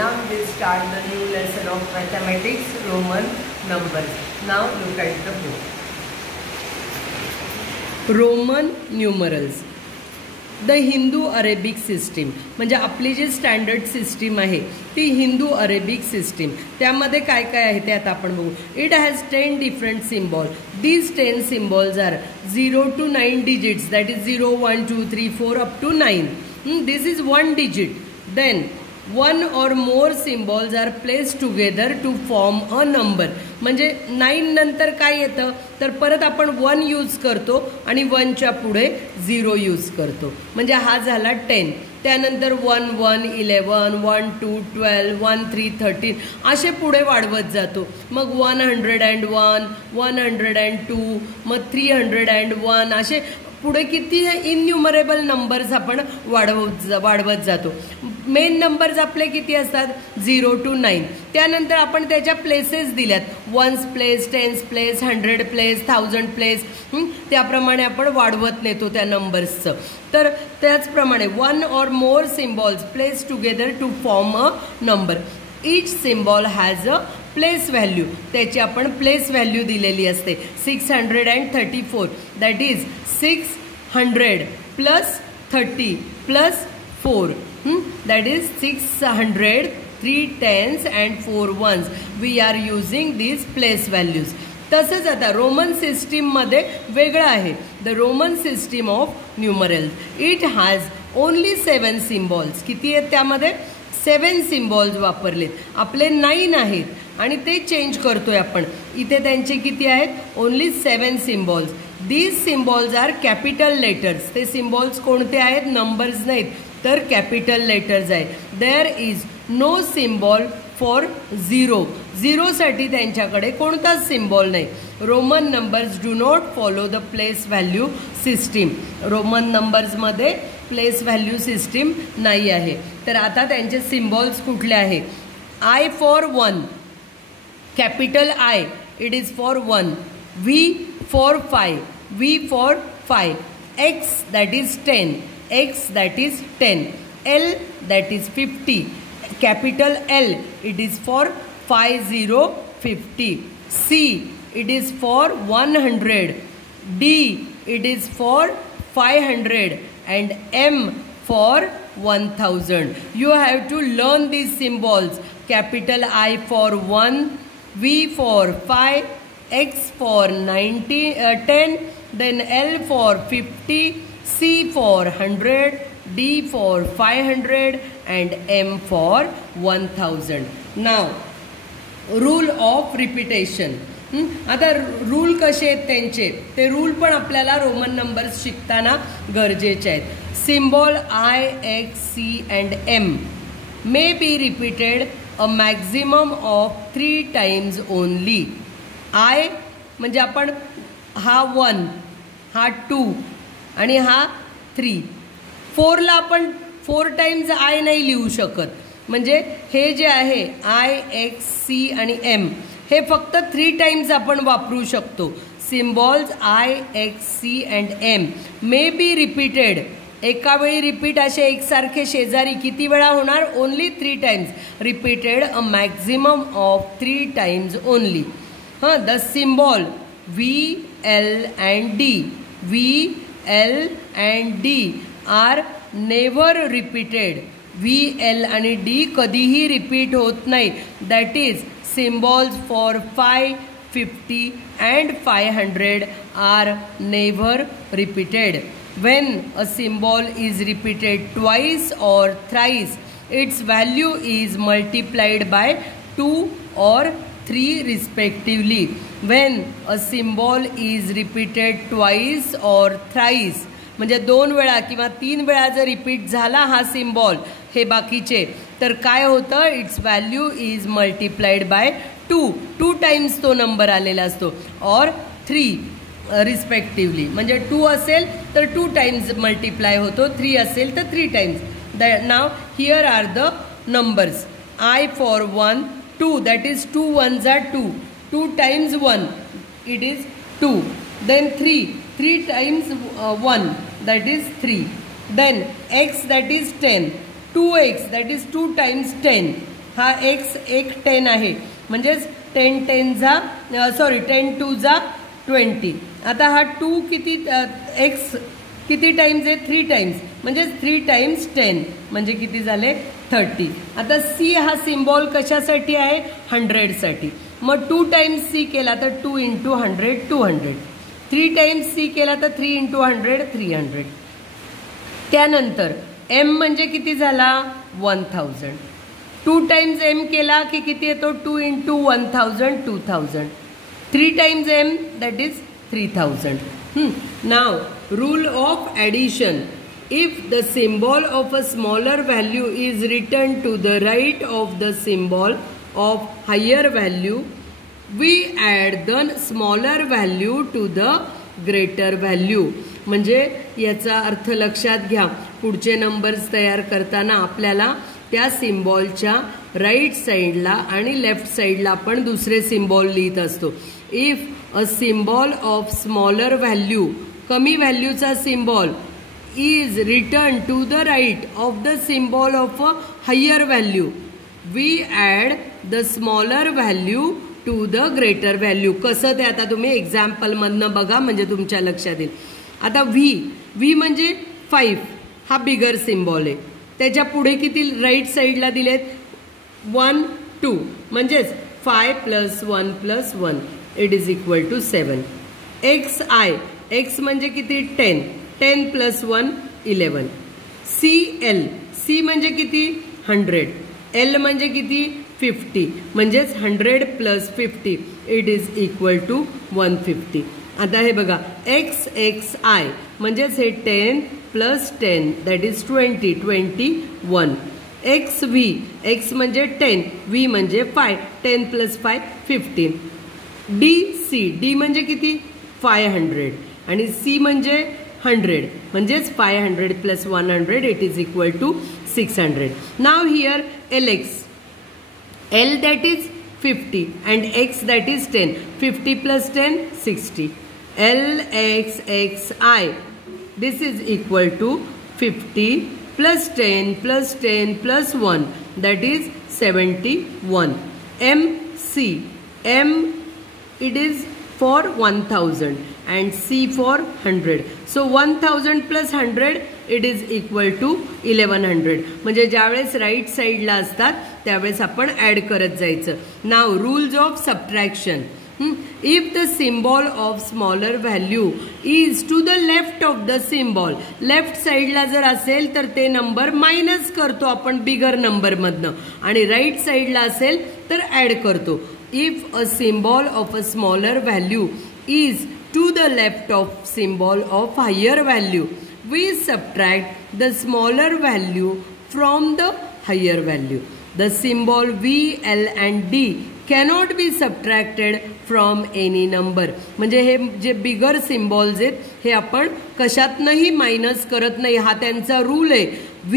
Now we start the new lesson of mathematics, Roman numbers. Now look at the book. Roman numerals. The Hindu Arabic system म्हणजे आपली जी standard system आहे ती Hindu Arabic system. त्यामध्ये काय काय आहे ते आता आपण बघू. It has 10 different symbol. These 10 symbols are 0 to 9 digits. That is 0, 1, 2, 3, 4 up to 9. This is 1 digit. Then 1 or more symbols are placed together to form a number. म्हणजे 9 नंतर काय येतं तर परत आपण 1 यूज करतो आणि 1च्या पुढे 0 यूज करतो. म्हणजे हा झाला 10. त्यानंतर 1, 1, 11, 1, 2, 12, 1, 3, 13 असे पुढे वाढवत जातो. मग 101, 102, मग 301 असे पुढे किती इनन्युमरेबल नंबर्स आपण वाढवत जातो. मेन नंबर्स आपले किती असतात 0 to 9. त्यानंतर आपण त्याच्या प्लेसेस दिल्यात. 1s place, 10s place, 100 place, 1000 place. त्याप्रमाणे आपण वाढवत नेतो त्या नंबर्सचं. तर त्याचप्रमाणे 1 or more symbols placed together to form a number. Each symbol has a place value. त्याची आपण प्लेस व्हॅल्यू दिलेली असते 634. That is 600 plus 30 plus 4. That is 600, 3 10s and 4 1s. We are using these place values. तसंच आता Roman system मध्ये वेगळं आहे. The Roman system of numerals. It has only 7 symbols. किती आहेत त्यामध्ये 7 सिम्बॉल्स वापरलेत. आपले 9 आहेत आणि ते चेंज करतोय आपण. इथे त्यांचे किती आहेत only 7 symbols. These symbols are capital letters. ते सिम्बॉल्स कोणते आहेत नंबर्स नाहीत तर कॅपिटल लेटर्स आहे. There is no symbol for 0. 0साठी त्यांच्याकडे कोणताच सिम्बॉल नाही. Roman numbers do not follow the place value system. Roman नंबर्समध्ये प्लेस व्हॅल्यू सिस्टीम नाही आहे. तर आता त्यांचे सिम्बॉल्स कुठले आहे. I for 1, capital I, it is for 1. V for 5, V for 5. X that is 10, X that is 10. L that is 50, capital L, it is for 50. C it is for 100. D it is for 500 and M for 1000. You have to learn these symbols. Capital I for 1, V for 5, X for 10, then L for 50, C for 100, D for 500 and M for 1000. Now, rule of repetition. आता rule कसे आहेत त्यांचे ते rule पण आपल्याला Roman numbers शिकताना गरजेचे आहेत. Symbol I, X, C and M may be repeated a maximum of 3 times only. I म्हणजे आपण हा 1, हा 2 आणि हा 3. 4ला आपण 4 टाइम्स I नाही लिहू शकत. म्हणजे हे जे आहे I, X, C आणि M हे फक्त 3 टाइम्स आपण वापरू शकतो. Symbols I, X, C and M may be repeated. एका वेळी रिपीट असे एकसारखे शेजारी किती वेळा होणार only 3 times. Repeated a maximum of 3 times only. The symbol V, L and D, V, L and D are never repeated. V, L आणि D कधीही रिपीट होत नाही. That is symbols for 5, 50 and 500 are never repeated. When a symbol is repeated twice or thrice, its value is multiplied by 2 or 3 respectively. When a symbol is repeated twice or thrice म्हणजे 2 वेळा किंवा 3 वेळा जर repeat झाला हा symbol हे बाकीचे तर काय होतं it's value is multiplied by 2 times तो नंबर आलेला असतो. और 3 रिस्पेक्टिवली म्हणजे 2 असेल तर 2 टाइम्स मल्टिप्लाय होतो. 3 असेल तर 3 times. Now here are the numbers. I for 1, 2 that is 2 1s are 2. 2 times 1 it is 2. Then 3 times 1 that is 3. Then x that is 10. 2x that is 2 times 10. हा x एक 10 आहे, म्हणजेच 10 2 जा 20. आता हा 2 किती x किती टाइम्स आहे 3 टाइम्स, म्हणजे 3 टाइम्स 10 म्हणजे किती झाले 30. आता C हा सिम्बॉल कशासाठी आहे 100 साठी. मग 2 टाइम्स C केला तर 2 इंटू 100 200. 3 टाइम्स C केला तर 3 इंटू 100 300. त्यानंतर M म्हणजे किती झाला 1000. 2 टाइम्स M केला की किती येतो 2 into 1000 2000. 3 times M that is 3000. Now rule of addition. If the symbol of a smaller value is written to the right of the symbol of higher value, we add the smaller value to the greater value. म्हणजे याचा अर्थ लक्षात घ्या, पुढचे numbers तयार करताना आपल्याला त्या सिम्बॉलच्या राईट साईडला आणि लेफ्ट साईडला आपण दुसरे सिम्बॉल लिहित असतो. If a symbol of smaller value, कमी व्हॅल्यूचा symbol is written to the right of the symbol of a higher value, we add the smaller value to the greater value. कसं ते आता तुम्ही एक्झाम्पल मधनं बघा म्हणजे तुमच्या लक्षात येईल. आता V म्हणजे 5 हा बिगर सिम्बॉल आहे, त्याच्या पुढे किती राईट साईडला दिलेत 1 2 म्हणजेच 5 + 1 + 1 it is equal to 7. X म्हणजे किती 10 10 + 1 11. C म्हणजे किती 100. L म्हणजे किती 50 म्हणजेच 100 + 50 इट इज इक्वल टू 150. आता हे बघा XI म्हणजेच हे 10 + 10 दॅट इज 20 21. X म्हणजे 10 V म्हणजे 5 10 + 5 15. D म्हणजे किती 500 आणि C म्हणजे 100 म्हणजेच 500 + 100 it is equal to 600. Now here LX, L that is 50 and X that is 10. 50 + 10 60. LXXI this is equal to 50 + 10 + 10 + 1 that is 71. M it is for 1000 and C for 100. So 1000 + 100 it is equal to 1100. म्हणजे ज्यावेळेस right साईडला असतात त्यावेळेस आपण add करत जायचं. नाव rules of subtraction. If the symbol of smaller value is to the left of the symbol, left साईडला जर असेल तर ते नंबर मायनस करतो आपण बिगर नंबर मधनं, आणि राईट साईडला असेल तर ऍड करतो. If a symbol of a smaller value is to the left of symbol of higher value, we subtract the smaller value from the higher value. The symbol V, L and D cannot be subtracted from any number. म्हणजे हे जे बिगर symbols आहेत हे आपण कशातनंही minus करत नाही, हा त्यांचा रूल आहे. V,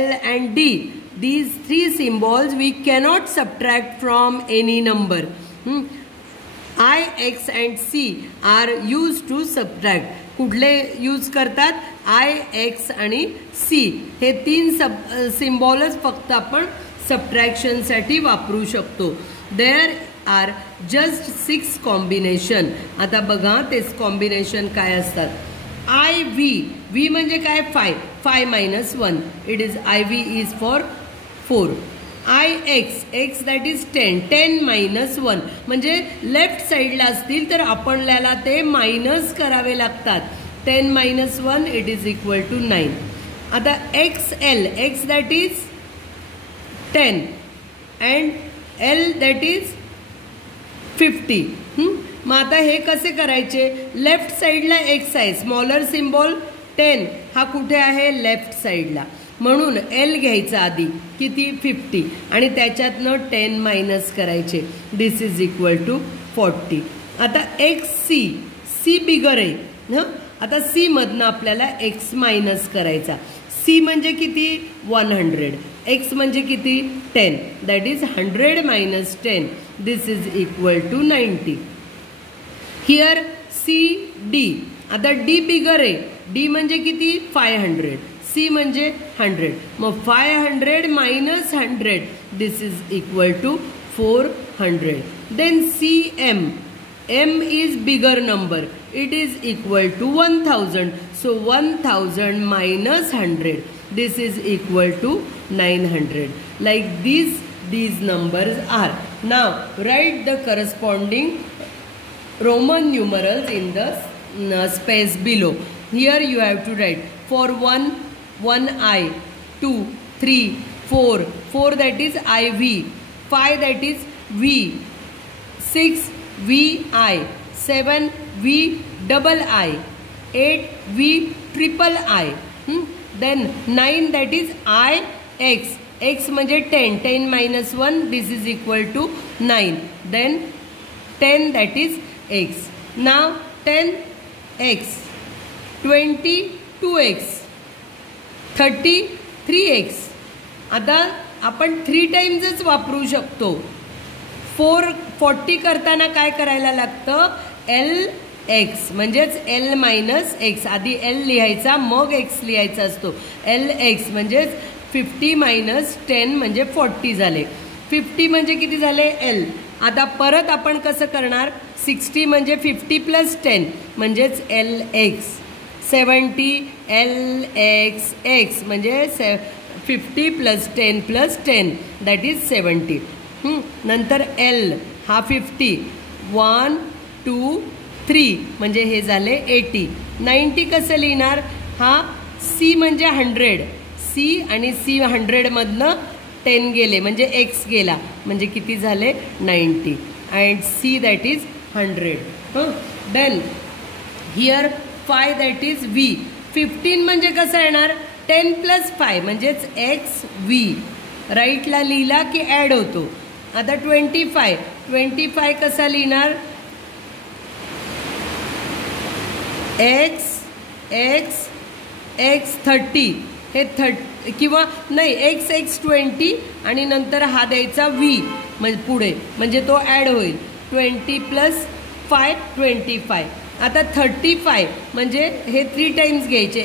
L and D, these 3 symbols we cannot subtract from any number. I, X and C are used to subtract. कुठले यूज करतात I, X आणि C हे 3 सिम्बॉलच फक्त आपण सबट्रॅक्शन साठी वापरू शकतो. There are just 6 combination. आता बघा ते कॉम्बिनेशन काय असतात. V म्हणजे काय 5 - 1 it is IV is for 4. X that is 10 - 1 म्हणजे लेफ्ट साईडला असतील तर आपल्याला ते मायनस करावे लागतात. 10 - 1 इट इज इक्वल टू 9. आता XL, X that is 10 and L that is 50. मग आता हे कसे करायचे. लेफ्ट साईडला X आहे, स्मॉलर सिम्बॉल 10 हा कुठे आहे लेफ्ट साईडला, म्हणून L घ्यायचा आधी किती 50 आणि त्याच्यातनं 10 मायनस करायचे. दिस इज इक्वल टू 40. आता C बिगर आहे. आता C मधनं आपल्याला X मायनस करायचा. C म्हणजे किती 100, X म्हणजे किती 10 that is 100 - 10 this is equal to 90. Here C D. आता D बिगर आहे, D म्हणजे किती 500, C म्हणजे 100. मग 500 minus 100, this is equal to 400. Then CM, M is bigger number, it is equal to 1000. So 1000 minus 100, this is equal to 900. Like these numbers are. Now write the corresponding Roman numerals in the space below. Here you have to write for 1 I, 2, 3, 4 that is IV, 5 that is V, 6 VI, 7 V double I, 8 V triple I, then 9 that is IX, X म्हणजे 10 minus 1, this is equal to 9, then 10 that is X. Now 10X, 20 2X, 30 3X. आता आपण 3 टाइम्सच वापरू शकतो. 40 करताना काय करायला लागतं, LX म्हणजेच L मायनस X. आधी L लिहायचा मग X लिहायचा असतो. LX म्हणजेच 50 minus 10 म्हणजे 40 झाले. 50 म्हणजे किती झाले L. आता परत आपण कसं करणार, 60 म्हणजे 50 plus 10 म्हणजेच LX. 70 LXX म्हणजे 50 plus 10 plus 10 that is 70. नंतर L हा 50, 1 2 3 म्हणजे हे झाले 80. 90 कसं लिहिणार, हा C म्हणजे 100, C आणि C 100 मधनं 10 गेले म्हणजे X गेला म्हणजे किती झाले 90 and C that is 100. Then here 5 that is V. 15 म्हणजे कसं येणार, 10 plus 5 म्हणजेच XV. राईटला लिहिला की ॲड होतो. आता 25 कसा लिहिणार, X 30 हे 30 किंवा नाही X 20 आणि नंतर हा द्यायचा V म्हणजे पुढे म्हणजे तो ॲड होईल. 20 plus 5 25. आता 35 म्हणजे हे 3 टाइम्स घ्यायचे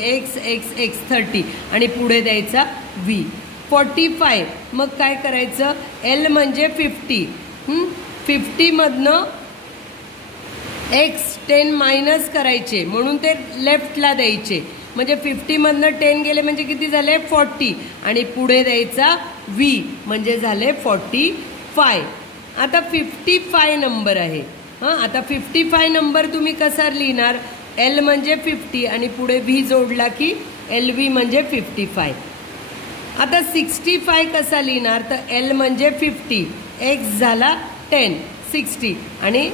X 30 आणि पुढे द्यायचा V. 45 मग काय करायचं, L म्हणजे 50, 50 मधनं X 10 मायनस करायचे म्हणून ते लेफ्टला द्यायचे म्हणजे 50 मधनं 10 गेले म्हणजे किती झाले 40 आणि पुढे द्यायचा V म्हणजे झाले 45. आता 55 नंबर आहे. आता 55 नंबर तुम्ही कसा लिहिणार, L म्हणजे 50 आणि पुढे V जोडला की LV म्हणजे 55. आता 65 कसा लिहिणार, तर L म्हणजे 50, X झाला 10 60 आणि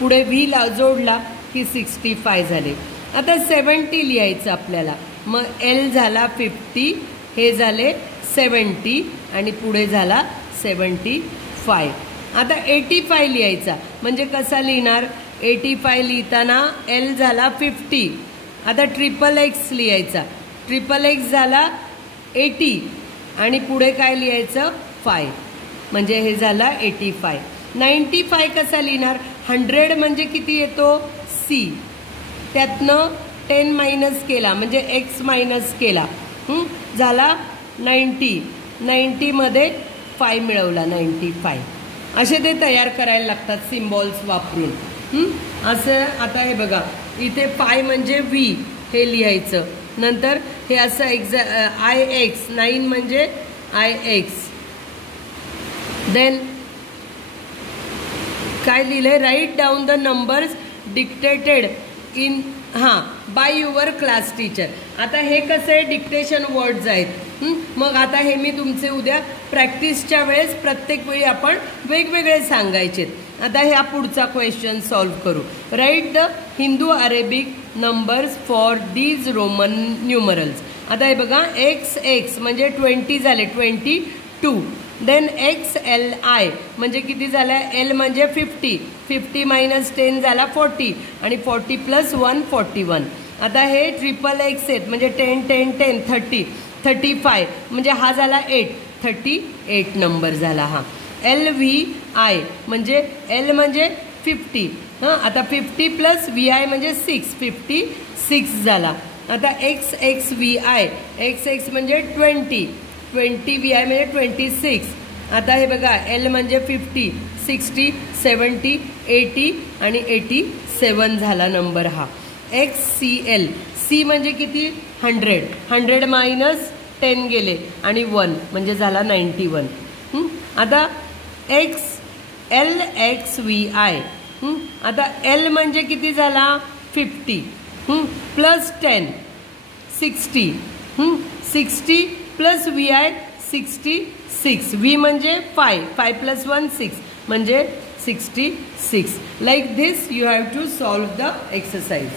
पुढे V ला जोडला की 65 झाले. आता 70 लिहायचं आपल्याला, मग L झाला 50, हे झाले 70 आणि पुढे झाला 75. आता 85 लिहायचा म्हणजे कसा लिहिणार, 85 लिहिताना L झाला 50. आता XXX लिहायचा, XXX झाला 80 आणि पुढे काय लिहायचं 5 म्हणजे हे झाला 85. 95 कसा लिहिणार, 100 म्हणजे किती येतो C, त्यातनं 10 मायनस केला म्हणजे X मायनस केला झाला 90. 90 मध्ये 5 मिळवला 95. असे ते तयार करायला लागतात सिम्बॉल्स वापरून. असं आता हे बघा इथे 5 म्हणजे V हे लिहायचं, नंतर हे असं IX 9 म्हणजे IX. देन काय लिहिलंय, right down the numbers dictated in by your class teacher. आता हे कसं आहे, डिक्टेशन वर्ड्स आहेत. मग आता हे मी तुमचे उद्या प्रॅक्टिसच्या वेळेस प्रत्येक वेळी आपण वेगवेगळे सांगायचे. आता ह्या पुढचा क्वेश्चन सॉल्व्ह करू. Write the Hindu Arabic numbers for these Roman numerals. आता हे बघा XX म्हणजे 20 झाले 22. देन XLI म्हणजे किती झालं, L म्हणजे 50, 50 मायनस 10 झाला 40 आणि 40 प्लस 1 41. आता हे XXX आहेत म्हणजे 10 10 10 30 35 म्हणजे हा झाला 8 38 नंबर झाला हा. LVI म्हणजे L म्हणजे 50, आता 50 प्लस VI म्हणजे 6 56 झाला. आता x x V I, x x म्हणजे 20, 20 व्ही आय म्हणजे 26. आता हे बघा एल म्हणजे 50, 60, 70, 80 आणि 87 झाला नंबर हा. एक्स सी एल, सी म्हणजे किती 100, 100 मायनस 10 गेले आणि 1 म्हणजे झाला 91. आता X L X V I, आता एल म्हणजे किती झाला 50 plus 10 60, 60 plus V I 66, V म्हणजे 5 प्लस 1 6 म्हणजे 66. Like this you have to solve the exercise.